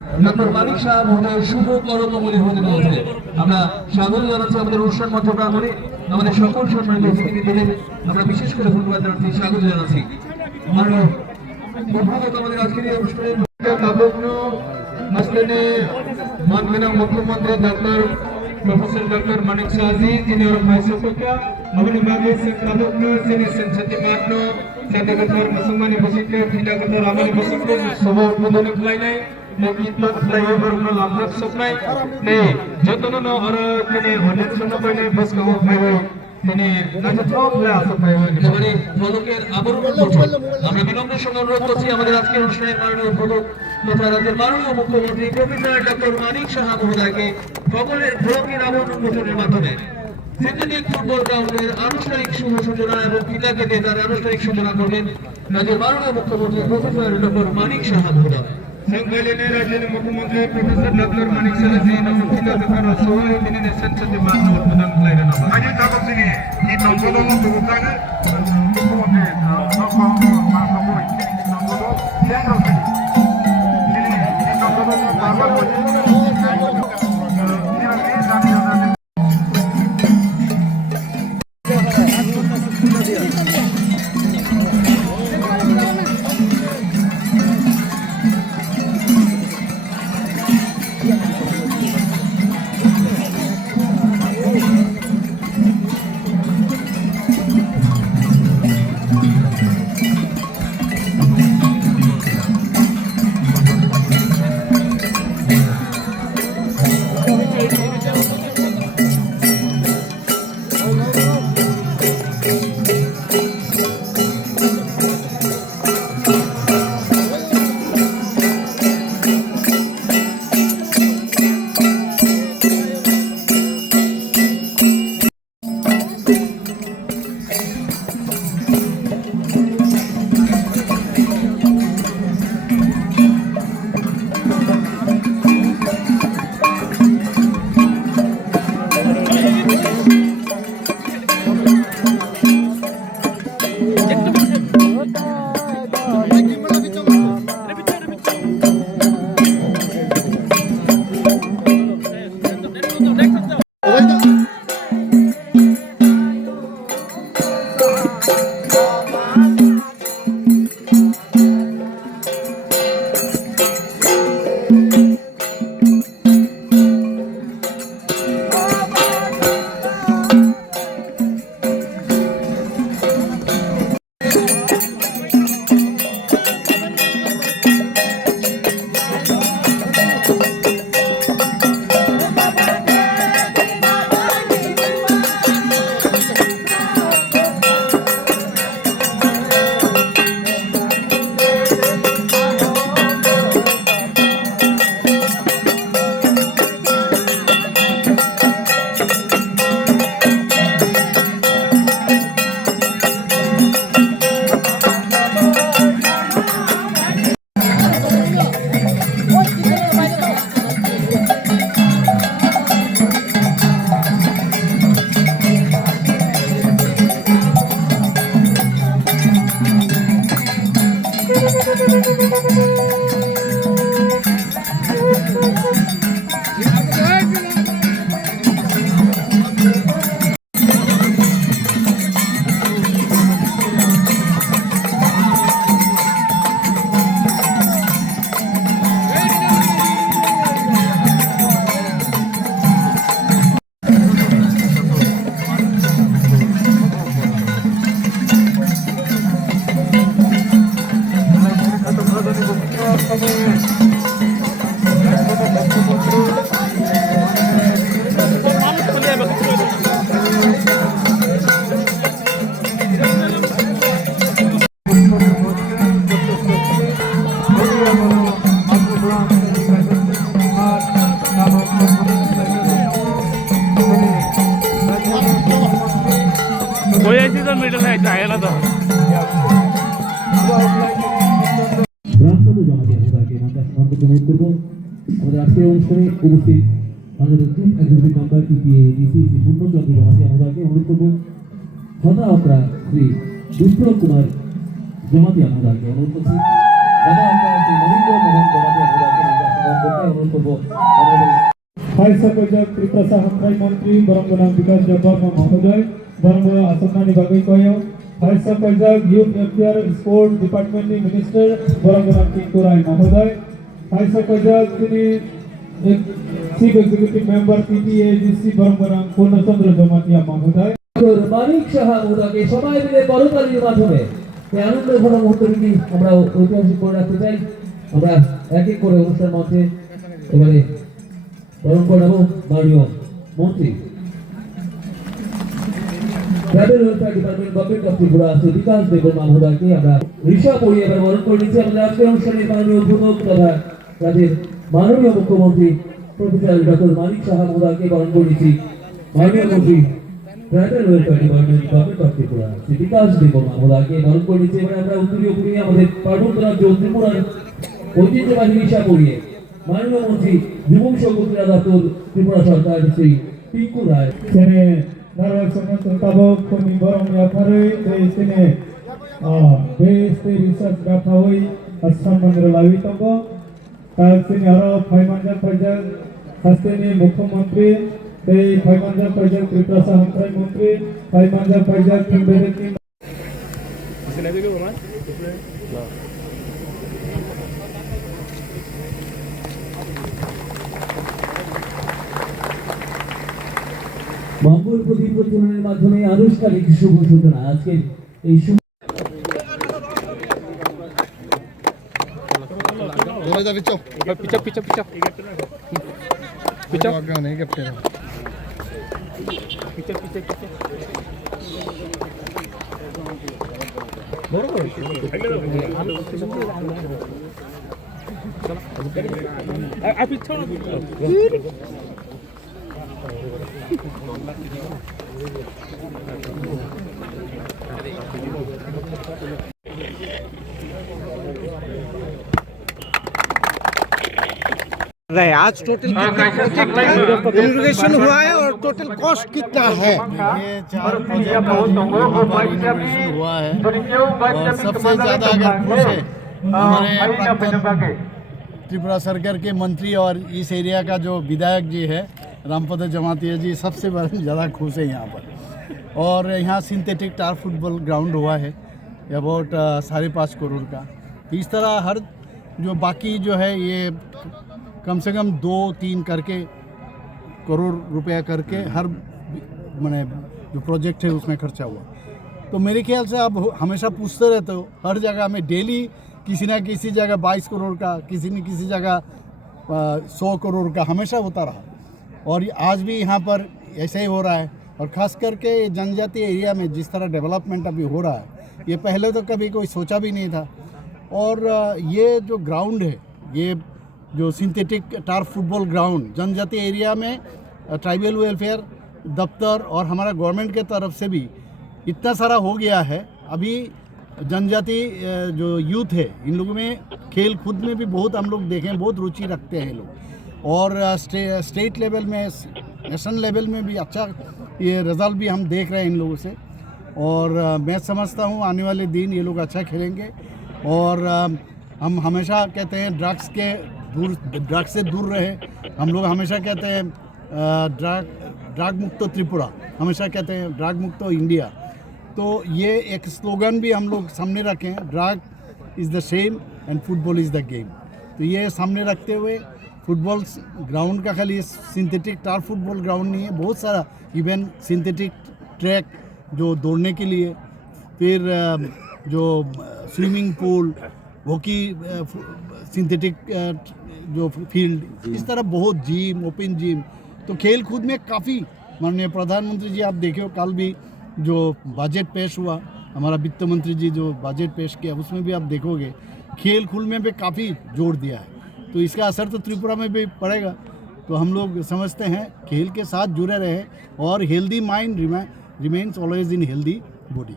Doctor মানিক শাহ মহোদয়ের শুভ করমঙ্গলী হতে চলেছে। আমরা স্বাগত জানাচ্ছি আমাদের অনুষ্ঠান মঞ্চ প্রাঙ্গণে আমাদের সকল সম্মানিত অতিথিদের আমরা বিশেষ করে ধন্যবাদ জানাচ্ছি, স্বাগত জানাচ্ছি। অভিভাবক আমাদের আজকের এই অনুষ্ঠানের माननीय मुख्यमंत्री doctor professor doctor Manik Saha ji जिन्हें और भाई सपोका अपने बागे से तालुक में जिन्हें संसदीय माननो सदगतर मुसलमानी बसिते tidak ketor amani basitte semua udah mulai kita flyover udah lambat supply nih jotono orang kini honet sono kini bus kamu flyover তিনি নাচট্রমলা আসলে এবারে পদকের আবরণ করছেন। আমরা বিনম্রের সঙ্গে অনুরোধ করছি আমাদের আজকের অনুষ্ঠানের মাননীয় পদক তথা রাজ্যের মাননীয় মুখ্যমন্ত্রী প্রফেসর ডক্টর মানিক শাহ মহোদয়কে পদকের আবরণ উন্মোচনের মাধ্যমে সিন্থেটিক ফুটবল গ্রাউন্ডের আনুষ্ঠানিক শুভ সূচনা এবং ফিতা কেটে তার আনুষ্ঠানিক সূচনা করবেন রাজ্যের মাননীয় মুখ্যমন্ত্রী প্রফেসর ডক্টর মানিক শাহ মহোদয়। संघालय राज्य मुख्यमंत्री प्रोफेसर डॉक्टर मानिक शाह जी नमस्कार करना सोहर दिन संसद में मानव उद्बोधन लायना आज तक सिनी ಈ ಸಂಬೋಧನೆ ತಗೋತಾಗ ಮುಖ್ಯಮಂತ್ರಿ ಮಾತನಾಡಿ ಸಂಬೋಧನೆ ಕೇಂದ್ರ ಸಿನಿ ಈ ಸಂಬೋಧನೆ ಪಾಲ್ಗೊಳ್ಳಿ मिडल है चाहे ना तो আমাদের আজকের অনুষ্ঠানে উপস্থিত আমাদের chief executive member PPA DC Shri Purnachandra Jamatia মহোদয়কে অনুরোধ করব সদা অপরা শ্রী বিপ্লব কুমার জমাতিয়া মহোদয়কে অনুরোধ করছি সদা অপরা শ্রী নবীন্দ্র মোহন জমাতিয়া মহোদয়কে অনুরোধ করবো honorable ভাইস চ্যান্সেলর ত্রিপ্রাসা হামরাই মন্ত্রী বরঙ্গনা বিকাশ দেববর্মা মহোদয় বরঙ্গ আসন্নানি বাগৈ কয় vice chancellor youth welfare sport ডিপার্টমেন্টনি মিনিস্টার বরঙ্গনা টিঙ্কু রায় মহোদয় ভাইস চ্যান্সেলর তিনি চিফ এক্সিকিউটিভ মেম্বার পিটিএডিসি বরঙ্গনা পূর্ণচন্দ্র জমাতিয়া মহোদয় মানিক সাহা মহোদয়কে সবাই মিলে করতালির মাধ্যমে এই আনন্দঘন মুহূর্তটি আমরা ঐতিহাসিক করে রাখতে চাই। আমরা এক এক করে অনুষ্ঠান মঞ্চে এবারে বরণ করে নেব মাননীয় মন্ত্রী tribal welfare department government of Tripura Shri Bikash Debbarma মহোদয়কে আমরা ঋষা পরিয়ে এবার বরণ করে নিচ্ছি। আমাদের আজকের অনুষ্ঠানের মাননীয় উদ্বোধক তথা রাজ্যের মাননীয় মুখ্যমন্ত্রী প্রফেসর ডক্টর মানিক সাহা মহোদয়কে বরণ করে নিচ্ছি। মাননীয় মন্ত্রী tribal welfare department government of Tripura Shri Bikash Debbarma মহোদয়কে বরণ করে নিচ্ছি। এবারে আমরা উত্তরীয় পুরিয়ে আমাদের পার্বত্য রাজ্য ত্রিপুরার ঐতিহ্যবাহী ঋষা পরিয়ে মাননীয় মন্ত্রী যুবক ক্রীড়া দপ্তর ত্রিপুরা সরকার শ্রী টিঙ্কু রায় sene narwal sangat tabok kami borong yathare de sene base research gathawai asam mandra lawi tongo tal sene aro phaimanja project hasteni mukhyamantri de phaimanja project triprasa hamtrai mantri phaimanja project kimbere মঙ্গল প্রদীপ প্রজ্বলনের মাধ্যমে আনুষ্ঠানিক শুভ সূচনা। আজকে এই শুভ रहे आज total inauguration हुआ है और टोटल कॉस्ट कितना है? ये 4 प्रोजेक्ट इनॉग्रेशन हुआ है और सबसे ज़्यादा अगर खुश है हमारे प्राक्तन त्रिपुरा सरकार के मंत्री और इस एरिया का जो विधायक जी है रामपद जमातिया जी सबसे ज़्यादा खुश है यहाँ पर। और यहाँ सिंथेटिक टार फुटबॉल ग्राउंड हुआ है अबाउट 5.5 करोड़ का। इस तरह हर जो बाकी जो है ये कम से कम 2-3 करके करोड़ रुपया करके हर मैंने जो प्रोजेक्ट है उसमें खर्चा हुआ। तो मेरे ख्याल से आप हमेशा पूछते रहते हो हर जगह में डेली किसी ना किसी जगह 22 करोड़ का किसी न किसी जगह 100 करोड़ का हमेशा होता रहा और आज भी यहाँ पर ऐसा ही हो रहा है। और ख़ास करके जनजातीय एरिया में जिस तरह डेवलपमेंट अभी हो रहा है ये पहले तो कभी कोई सोचा भी नहीं था। और ये जो ग्राउंड है ये जो सिंथेटिक टार फुटबॉल ग्राउंड जनजातीय एरिया में ट्राइबल वेलफेयर दफ्तर और हमारा गवर्नमेंट के तरफ से भी इतना सारा हो गया है। अभी जनजाति जो यूथ है इन लोगों में खेल कूद में भी बहुत हम लोग देखें बहुत रुचि रखते हैं लोग। और स्टेट लेवल में नेशनल लेवल में भी अच्छा ये रिज़ल्ट भी हम देख रहे हैं इन लोगों से। और मैं समझता हूँ आने वाले दिन ये लोग अच्छा खेलेंगे। और हम हमेशा कहते हैं ड्रग्स से दूर रहे। हम लोग हमेशा कहते हैं ड्रग मुक्त त्रिपुरा, हमेशा कहते हैं ड्रग मुक्त इंडिया। तो ये एक स्लोगन भी हम लोग सामने रखें, drug is the same and football is the game. तो ये सामने रखते हुए फुटबॉल ग्राउंड का खाली सिंथेटिक टार फुटबॉल ग्राउंड नहीं है, बहुत सारा इवन सिंथेटिक ट्रैक जो दौड़ने के लिए, फिर जो स्विमिंग पूल, हॉकी सिंथेटिक जो फील्ड, इस तरह बहुत जिम, ओपन जिम। तो खेल कूद में काफ़ी माननीय प्रधानमंत्री जी आप देखे हो कल भी जो बजट पेश हुआ हमारा वित्त मंत्री जी जो बजट पेश किया उसमें भी आप देखोगे खेल कूद में भी काफ़ी जोर दिया है। तो इसका असर तो त्रिपुरा में भी पड़ेगा। तो हम लोग समझते हैं खेल के साथ जुड़े रहे और healthy mind remains always in healthy body.